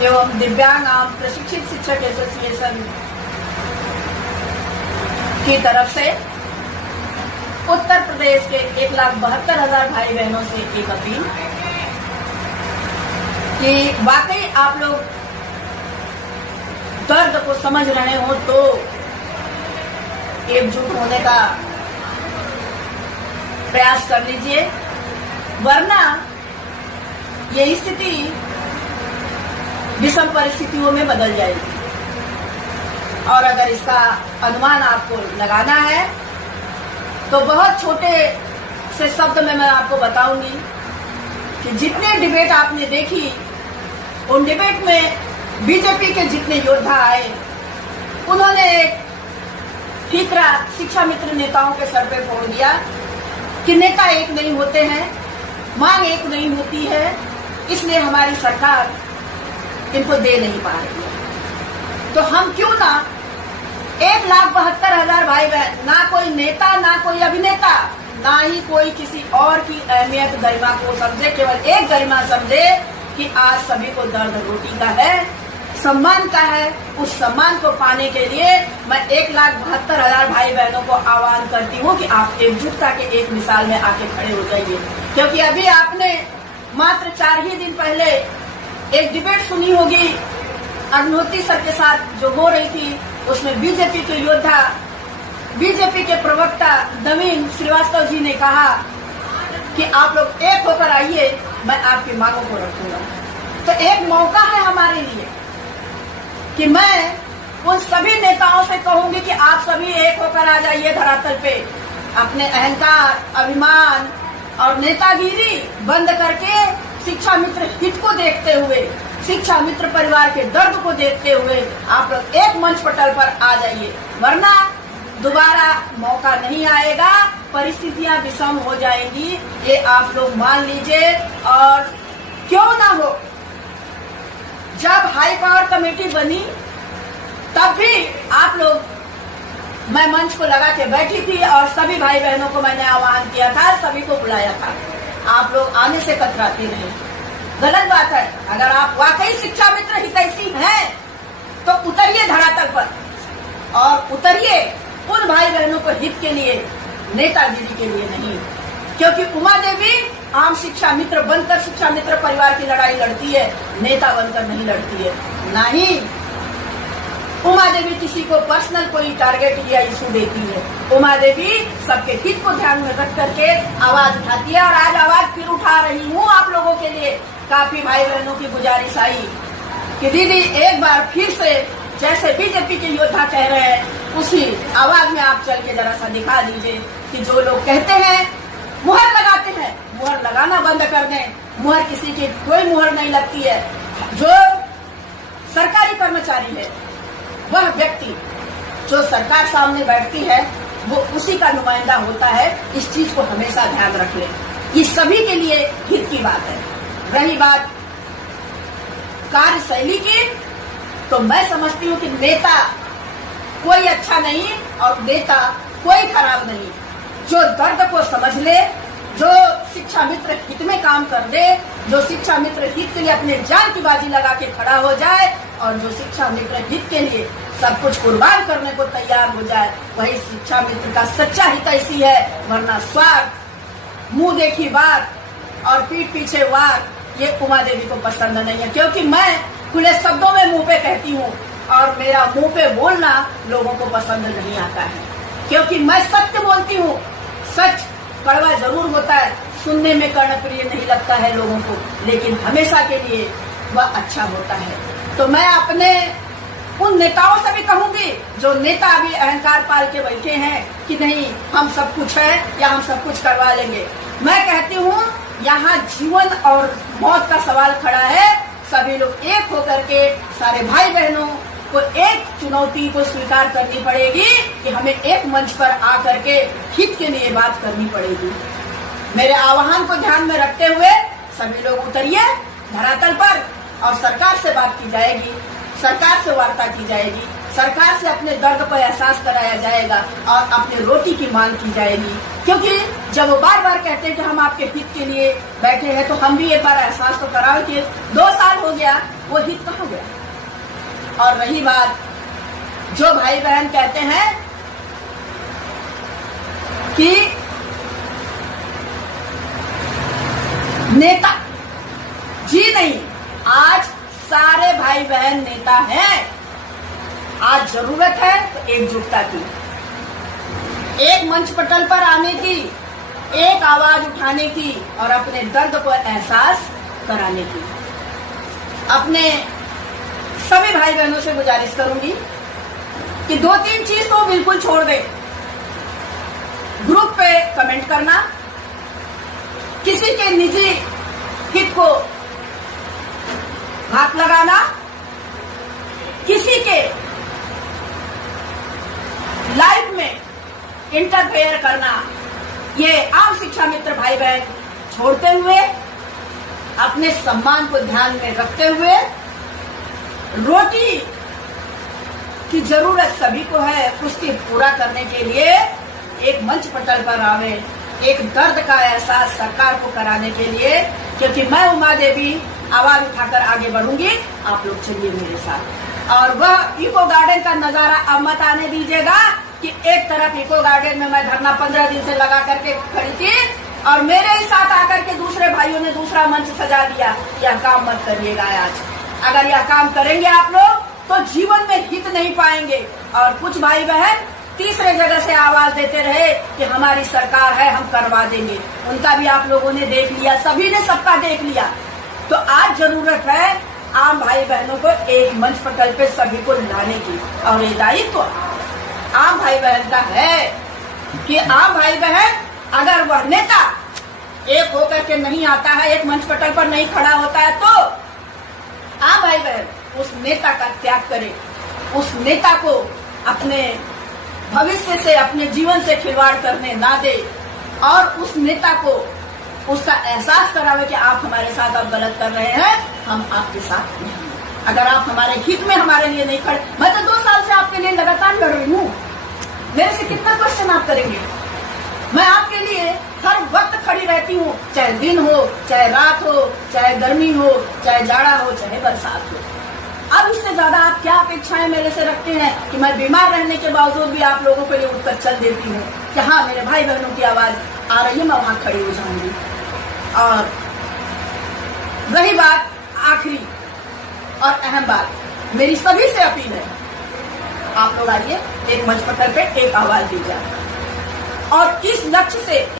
एवं दिव्यांग प्रशिक्षित शिक्षक एसोसिएशन की तरफ से उत्तर प्रदेश के 1,72,000 भाई बहनों से एक अपील कि वाकई आप लोग दर्द को समझ रहे हो तो एकजुट होने का प्रयास कर लीजिए, वरना ये स्थिति विषम परिस्थितियों में बदल जाएगी। और अगर इसका अनुमान आपको लगाना है तो बहुत छोटे से शब्द में मैं आपको बताऊंगी कि जितने डिबेट आपने देखी, उन डिबेट में बीजेपी के जितने योद्धा आए, उन्होंने एक ठीकरा शिक्षा मित्र नेताओं के सर पे फोड़ दिया कि नेता एक नहीं होते हैं, मांग एक नहीं होती है, इसलिए हमारी सरकार इनको दे नहीं पा रही है। तो हम क्यों ना 1,72,000 भाई बहन, ना कोई नेता, ना कोई अभिनेता, ना ही कोई किसी और की अहमियत गरिमा को समझे, केवल एक गरिमा समझे कि आज सभी को दर्द रोटी का है, सम्मान का है। उस सम्मान को पाने के लिए मैं 1,72,000 भाई बहनों को आह्वान करती हूँ कि आप एकजुटता के एक मिसाल में आके खड़े हो जाइए। क्योंकि अभी आपने मात्र 4 ही दिन पहले एक डिबेट सुनी होगी अग्निहोत्री सर के साथ जो हो रही थी, उसमें बीजेपी के योद्धा, बीजेपी के प्रवक्ता नवीन श्रीवास्तव जी ने कहा कि आप लोग एक होकर आइए, मैं आपकी मांगों को रखूंगा। तो एक मौका है हमारे लिए कि मैं उन सभी नेताओं से कहूंगी कि आप सभी एक होकर आ जाइए धरातल पे, अपने अहंकार, अभिमान और नेतागिरी बंद करके शिक्षा मित्र हित को देखते हुए, शिक्षा मित्र परिवार के दर्द को देखते हुए आप लोग एक मंच पटल पर आ जाइए, वरना दोबारा मौका नहीं आएगा, परिस्थितियां विषम हो जाएंगी, ये आप लोग मान लीजिए। और क्यों ना हो, जब हाई पावर कमेटी बनी तब भी आप लोग, मैं मंच को लगा के बैठी थी और सभी भाई बहनों को मैंने आह्वान किया था, सभी को बुलाया था, आप लोग आने से कतराते नहीं। गलत बात है। अगर आप वाकई शिक्षा मित्र हितैषी हैं तो उतरिए धरातल पर और उतरिए उन भाई बहनों को हित के लिए, नेतागिरी के लिए नहीं। क्योंकि उमा देवी आम शिक्षा मित्र बनकर शिक्षा मित्र परिवार की लड़ाई लड़ती है, नेता बनकर नहीं लड़ती है। ना ही उमा देवी किसी को पर्सनल कोई टारगेट या इशू देती है। उमा देवी सबके हित को ध्यान में रख करके आवाज उठाती है। और आज आवाज फिर उठा रही हूँ आप लोगों के लिए। काफी भाई बहनों की गुजारिश आई कि दीदी एक बार फिर से जैसे बीजेपी के योद्धा कह रहे हैं, उसी आवाज में आप चल के जरा सा दिखा दीजिए कि जो लोग कहते हैं मुहर लगाते हैं, मुहर लगाना बंद कर दें। मुहर किसी की कोई मुहर नहीं लगती है। जो सरकारी कर्मचारी है, वह व्यक्ति जो सरकार सामने बैठती है, वो उसी का नुमाइंदा होता है। इस चीज को हमेशा ध्यान रख ले। ये सभी के लिए हित की बात है। रही बात कार्यशैली की, तो मैं समझती हूँ कि नेता कोई अच्छा नहीं और नेता कोई खराब नहीं। जो दर्द को समझ ले, जो शिक्षा मित्र हित में काम कर दे, जो शिक्षा मित्र हित के लिए अपने जान की बाजी लगा के खड़ा हो जाए और जो शिक्षा मित्र हित के लिए सब कुछ कुर्बान करने को तैयार हो जाए, वही शिक्षा मित्र का सच्चा हितैषी है। वरना स्वार्थ, मुंह देखी बात और पीठ पीछे वार, ये उमा देवी को पसंद नहीं है। क्योंकि मैं खुले शब्दों में मुंह पे कहती हूँ और मेरा मुंह पे बोलना लोगों को पसंद नहीं आता है। क्योंकि मैं सत्य बोलती हूँ। सच कड़वा जरूर होता है, सुनने में कर्णप्रिय नहीं लगता है लोगों को, लेकिन हमेशा के लिए वह अच्छा होता है। तो मैं अपने उन नेताओं से भी कहूंगी जो नेता अभी अहंकार पाल के बैठे हैं कि नहीं हम सब कुछ है या हम सब कुछ करवा लेंगे। मैं कहती हूँ यहाँ जीवन और मौत का सवाल खड़ा है। सभी लोग एक होकर के, सारे भाई बहनों को एक चुनौती को स्वीकार करनी पड़ेगी कि हमें एक मंच पर आकर के हित के लिए बात करनी पड़ेगी। मेरे आह्वान को ध्यान में रखते हुए सभी लोग उतरिए धरातल पर और सरकार से बात की जाएगी, सरकार से वार्ता की जाएगी, सरकार से अपने दर्द पर एहसास कराया जाएगा और अपने रोटी की मांग की जाएगी। क्योंकि जब वो बार बार कहते हैं कि हम आपके हित के लिए बैठे हैं, तो हम भी एक बार एहसास तो कराओ कि 2 साल हो गया, वो हित कहाँ गया। और रही बात जो भाई बहन कहते हैं कि नेता, जी नहीं, आज सारे भाई बहन नेता हैं। आज जरूरत है तो एकजुटता की, एक मंच पटल पर आने की, एक आवाज उठाने की और अपने दर्द को एहसास कराने की। अपने सभी भाई बहनों से गुजारिश करूंगी कि 2-3 चीज तो बिल्कुल छोड़ दे। ग्रुप पे कमेंट करना, किसी के निजी हित को हाथ लगाना, किसी के लाइफ में इंटरफेयर करना, ये आम शिक्षा मित्र भाई बहन छोड़ते हुए, अपने सम्मान को ध्यान में रखते हुए, रोटी की जरूरत सभी को है, उसकी पूरा करने के लिए एक मंच पटल पर आवे, एक दर्द का एहसास सरकार को कराने के लिए। क्योंकि मैं उमा देवी आवाज उठाकर आगे बढ़ूंगी, आप लोग चलिए मेरे साथ। और वह इको गार्डन का नजारा अब मत आने दीजिएगा कि एक तरफ इको गार्डन में मैं धरना 15 दिन से लगा करके खड़ी थी और मेरे ही साथ आकर के दूसरे भाइयों ने दूसरा मंच सजा दिया। यह काम मत करिएगा आज। अगर यह काम करेंगे आप लोग तो जीवन में हित नहीं पाएंगे। और कुछ भाई बहन तीसरे जगह से आवाज देते रहे कि हमारी सरकार है, हम करवा देंगे। उनका भी आप लोगों ने देख लिया, सभी ने सबका देख लिया। तो आज जरूरत है आम भाई बहनों को एक मंच पटल पे सभी को लाने की। और ये दायित्व आम भाई बहन का है कि आम भाई बहन अगर वह नेता एक होकर के नहीं आता है, एक मंच पटल पर नहीं खड़ा होता है, तो आम भाई बहन उस नेता का त्याग करे, उस नेता को अपने भविष्य से, अपने जीवन से खिलवाड़ करने ना दे और उस नेता को उसका एहसास करावे कि आप हमारे साथ अब गलत कर रहे हैं, हम आपके साथ नहीं। अगर आप हमारे हित में हमारे लिए नहीं खड़े, मैं तो 2 साल से आपके लिए लगातार लड़ रही हूँ, मेरे से कितना क्वेश्चन आप करेंगे। मैं आपके लिए हर वक्त खड़ी रहती हूँ, चाहे दिन हो, चाहे रात हो, चाहे गर्मी हो, चाहे जाड़ा हो, चाहे बरसात हो। अब इससे ज्यादा आप क्या अपेक्षाएं मेरे से रखते हैं कि मैं बीमार रहने के बावजूद भी आप लोगों के लिए उठकर चल देती हूँ कि हाँ मेरे भाई बहनों की आवाज आ रही है, मैं वहां खड़ी हो जाऊंगी। और रही बात आखिरी और अहम बात, मेरी सभी से अपील है, आप लोग आइए एक मंच पटल पे एक आवाज दीजिए और इस लक्ष्य से